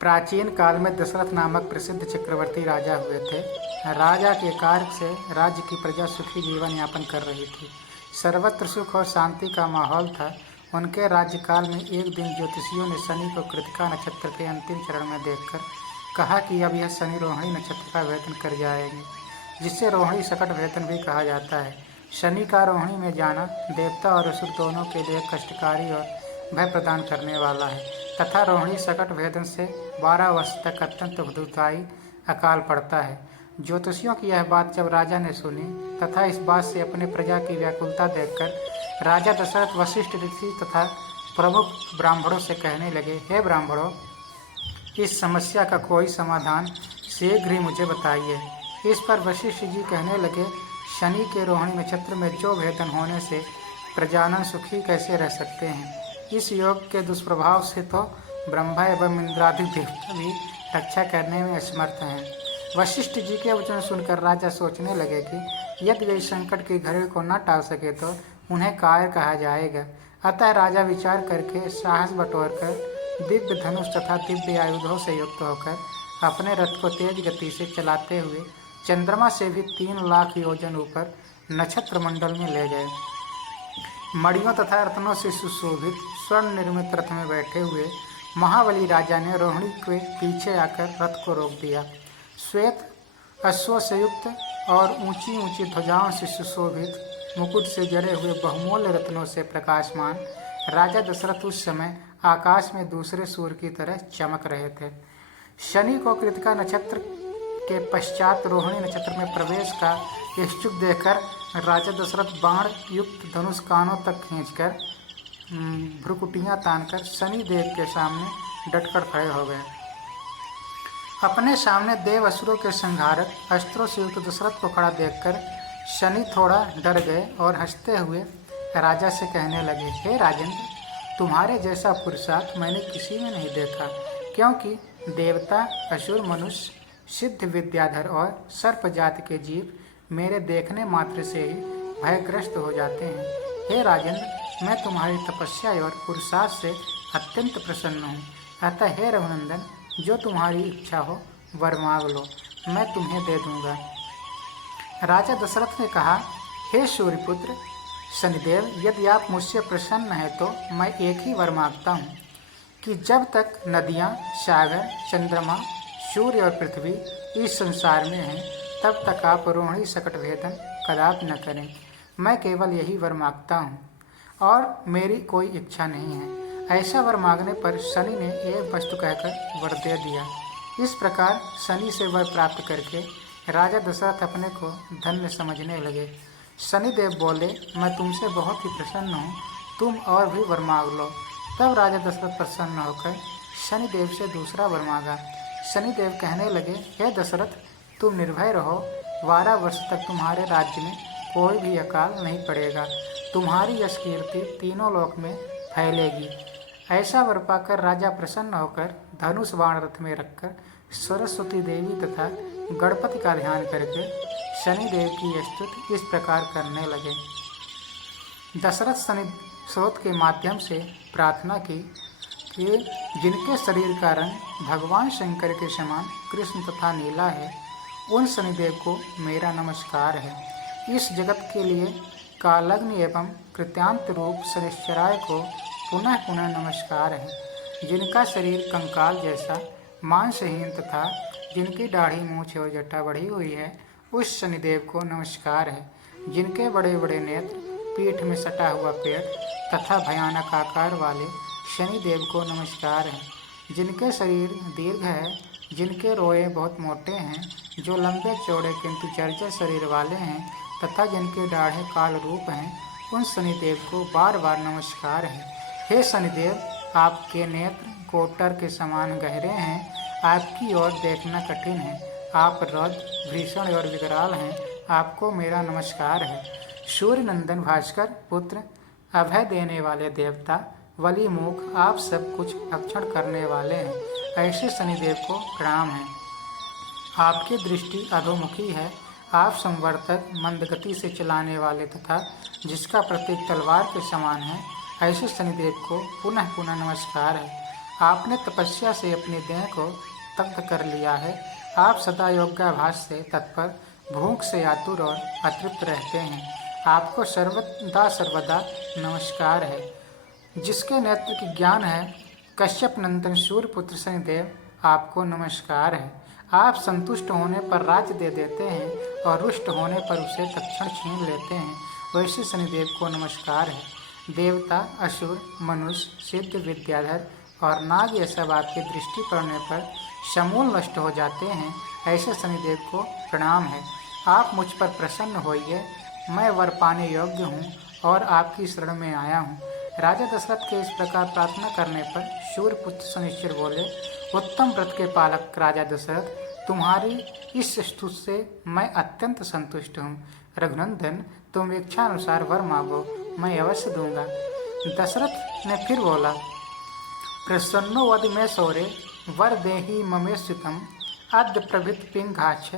प्राचीन काल में दशरथ नामक प्रसिद्ध चक्रवर्ती राजा हुए थे। राजा के कार्य से राज्य की प्रजा सुखी जीवन यापन कर रही थी। सर्वत्र सुख और शांति का माहौल था। उनके राज्यकाल में एक दिन ज्योतिषियों ने शनि को कृतिका नक्षत्र के अंतिम चरण में देखकर कहा कि अब यह शनि रोहिणी नक्षत्र का भेदन कर जाएंगे, जिससे रोहिणी सकट भेदन भी कहा जाता है। शनि का रोहिणी में जाना देवता और असुर दोनों के लिए कष्टकारी और भय प्रदान करने वाला है तथा रोहिणी सकट भेदन से 12 वर्ष तक अत्यंत दुखदायी अकाल पड़ता है। ज्योतिषियों की यह बात जब राजा ने सुनी तथा इस बात से अपने प्रजा की व्याकुलता देखकर राजा दशरथ वशिष्ठ ऋषि तथा प्रमुख ब्राह्मणों से कहने लगे, हे ब्राह्मणों, इस समस्या का कोई समाधान शीघ्र ही मुझे बताइए। इस पर वशिष्ठ जी कहने लगे, शनि के रोहिणी नक्षत्र में जो भेदन होने से प्रजाजन सुखी कैसे रह सकते हैं। इस योग के दुष्प्रभाव से तो ब्रह्मा एवं इंद्रादि देवता भी रक्षा करने में असमर्थ हैं। वशिष्ठ जी के वचन सुनकर राजा सोचने लगे कि यदि वे इस संकट की घड़ी को न टाल सके तो उन्हें कायर कहा जाएगा। अतः राजा विचार करके साहस बटोरकर दिव्य धनुष तथा दिव्य आयुधों से युक्त होकर अपने रथ को तेज गति से चलाते हुए चंद्रमा से भी 3 लाख योजन ऊपर नक्षत्र मंडल में ले गए। मणियों तथा रत्नों से सुशोभित स्वर्ण निर्मित रथ में बैठे हुए महाबली राजा ने रोहिणी के पीछे आकर रथ को रोक दिया। श्वेत अश्व से युक्त और ऊंची ऊंची ध्वजाओं से सुशोभित मुकुट से जड़े हुए बहुमूल्य रत्नों से प्रकाशमान राजा दशरथ उस समय आकाश में दूसरे सूर्य की तरह चमक रहे थे। शनि को कृतिका नक्षत्र के पश्चात रोहिणी नक्षत्र में प्रवेश का इच्छुक देखकर राजा दशरथ बाण युक्त धनुष कानों तक खींचकर भ्रुकुटियां तानकर शनि देव के सामने डटकर खड़े हो गए। अपने सामने देव असुरों के संहारक अस्त्रों से युक्त दशरथ को खड़ा देखकर शनि थोड़ा डर गए और हंसते हुए राजा से कहने लगे, हे राजेंद्र, तुम्हारे जैसा पुरुषार्थ मैंने किसी में नहीं देखा, क्योंकि देवता, असुर, मनुष्य, सिद्ध विद्याधर और सर्प जाति के जीव मेरे देखने मात्र से ही भयग्रस्त हो जाते हैं। हे राजेंद्र, मैं तुम्हारी तपस्या और पुरुषार्थ से अत्यंत प्रसन्न हूँ। अतः हे रघुनंदन, जो तुम्हारी इच्छा हो वर मांग लो, मैं तुम्हें दे दूंगा। राजा दशरथ ने कहा, हे सूर्यपुत्र शनिदेव, यदि आप मुझसे प्रसन्न हैं तो मैं एक ही वर मांगता हूँ कि जब तक नदियाँ, सागर, चंद्रमा, सूर्य और पृथ्वी इस संसार में हैं तब तक आप रोहिणी सकट भेदन कदापि न करें। मैं केवल यही वर मांगता हूँ और मेरी कोई इच्छा नहीं है। ऐसा वर मांगने पर शनि ने एक वस्तु कहकर वर दे दिया। इस प्रकार शनि से वर प्राप्त करके राजा दशरथ अपने को धन्य समझने लगे। शनिदेव बोले, मैं तुमसे बहुत ही प्रसन्न हूँ, तुम और भी वर मांग लो। तब राजा दशरथ प्रसन्न होकर शनिदेव से दूसरा वर मांगा। शनिदेव कहने लगे, हे दशरथ, तुम निर्भय रहो, 12 वर्ष तक तुम्हारे राज्य में कोई भी अकाल नहीं पड़ेगा। तुम्हारी यश कीर्ति तीनों लोक में फैलेगी। ऐसा वर पाकर राजा प्रसन्न होकर धनुष बाण रथ में रखकर सरस्वती देवी तथा गणपति का ध्यान करके शनिदेव की स्तुति इस प्रकार करने लगे। दशरथ शनि स्रोत के माध्यम से प्रार्थना की कि जिनके शरीर का रंग भगवान शंकर के समान कृष्ण तथा नीला है, उन शनिदेव को मेरा नमस्कार है। इस जगत के लिए कालग्नि एवं कृत्यांत रूप शनिश्चराय को पुनः पुनः नमस्कार है। जिनका शरीर कंकाल जैसा मांसहीन तथा जिनकी दाढ़ी, मूंछ और जटा बढ़ी हुई है, उस शनिदेव को नमस्कार है। जिनके बड़े बड़े नेत्र, पीठ में सटा हुआ पेट तथा भयानक आकार वाले शनिदेव को नमस्कार है। जिनके शरीर दीर्घ है, जिनके रोए बहुत मोटे हैं, जो लंबे चौड़े किंतु जर्जर शरीर वाले हैं तथा जिनके दाढ़े काल रूप हैं, उन शनिदेव को बार बार नमस्कार है। हे शनिदेव, आपके नेत्र कोटर के समान गहरे हैं, आपकी ओर देखना कठिन है, आप रौद्र, भीषण और विकराल हैं, आपको मेरा नमस्कार है। सूर्य नंदन भास्कर पुत्र, अभय देने वाले देवता, वली मुख, आप सब कुछ भक्षण करने वाले हैं, ऐसे शनिदेव को प्रणाम है। आपकी दृष्टि अधोमुखी है, आप संवर्तक, मंदगति से चलाने वाले तथा जिसका प्रतीक तलवार के समान है, ऐसे शनिदेव को पुनः पुनः नमस्कार है। आपने तपस्या से अपनी देह को तप्त कर लिया है। आप सदा योगाभ्यास से तत्पर, भूख से आतुर और अतृप्त रहते हैं। आपको सर्वदा नमस्कार है। जिसके नेत्र की ज्ञान है, कश्यप नंदन सूर्यपुत्र शनिदेव, आपको नमस्कार है। आप संतुष्ट होने पर राज्य दे देते हैं और रुष्ट होने पर उसे तत्क्षण छीन लेते हैं, वैसे शनिदेव को नमस्कार है। देवता, असुर, मनुष्य, सिद्ध, विद्याधर और नाग ये सब आपकी दृष्टि पड़ने पर समूल नष्ट हो जाते हैं, ऐसे शनिदेव को प्रणाम है। आप मुझ पर प्रसन्न होइए, मैं वर पाने योग्य हूँ और आपकी शरण में आया हूँ। राजा दशरथ के इस प्रकार प्रार्थना करने पर शूरपुत्र शनिश्चर बोले, उत्तम व्रत के पालक राजा दशरथ, तुम्हारी इस स्तुति से मैं अत्यंत संतुष्ट हूँ। रघुनंदन, तुम इच्छानुसार वर मांगो, मैं अवश्य दूंगा। दशरथ ने फिर बोला, प्रसन्नो वद मे सौरे वर देहि ममेश्युतम अद्य प्रभृत पिंघाक्ष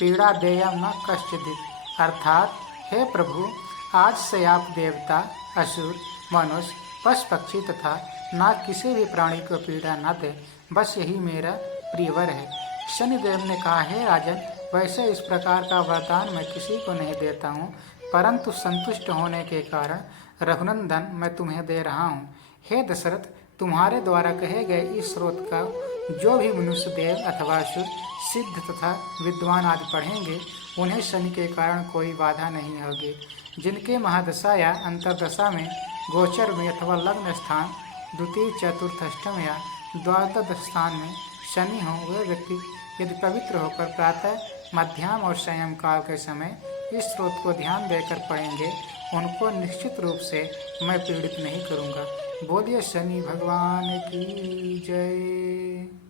पीड़ा देयम न कश्चिदित। अर्थात, हे प्रभु, आज से आप देवता, असुर, मनुष्य, पशु पक्षी तथा ना किसी भी प्राणी को पीड़ा न दे, बस यही मेरा प्रियवर है। शनिदेव ने कहा, हे राजन, वैसे इस प्रकार का वरदान मैं किसी को नहीं देता हूँ, परंतु संतुष्ट होने के कारण रघुनंदन मैं तुम्हें दे रहा हूँ। हे दशरथ, तुम्हारे द्वारा कहे गए इस स्रोत का जो भी मनुष्य, देव अथवा असुर, सिद्ध तथा विद्वान आदि पढ़ेंगे, उन्हें शनि के कारण कोई बाधा नहीं होगी। जिनके महादशा या अंतरदशा में, गोचर में अथवा लग्न स्थान, द्वितीय, चतुर्थ, अष्टम या द्वादश स्थान में शनि हो, वह व्यक्ति यदि पवित्र होकर प्रातः, मध्याह्न और सायंकाल के समय इस स्रोत को ध्यान देकर पढ़ेंगे, उनको निश्चित रूप से मैं पीड़ित नहीं करूँगा। बोलिए शनि भगवान की जय।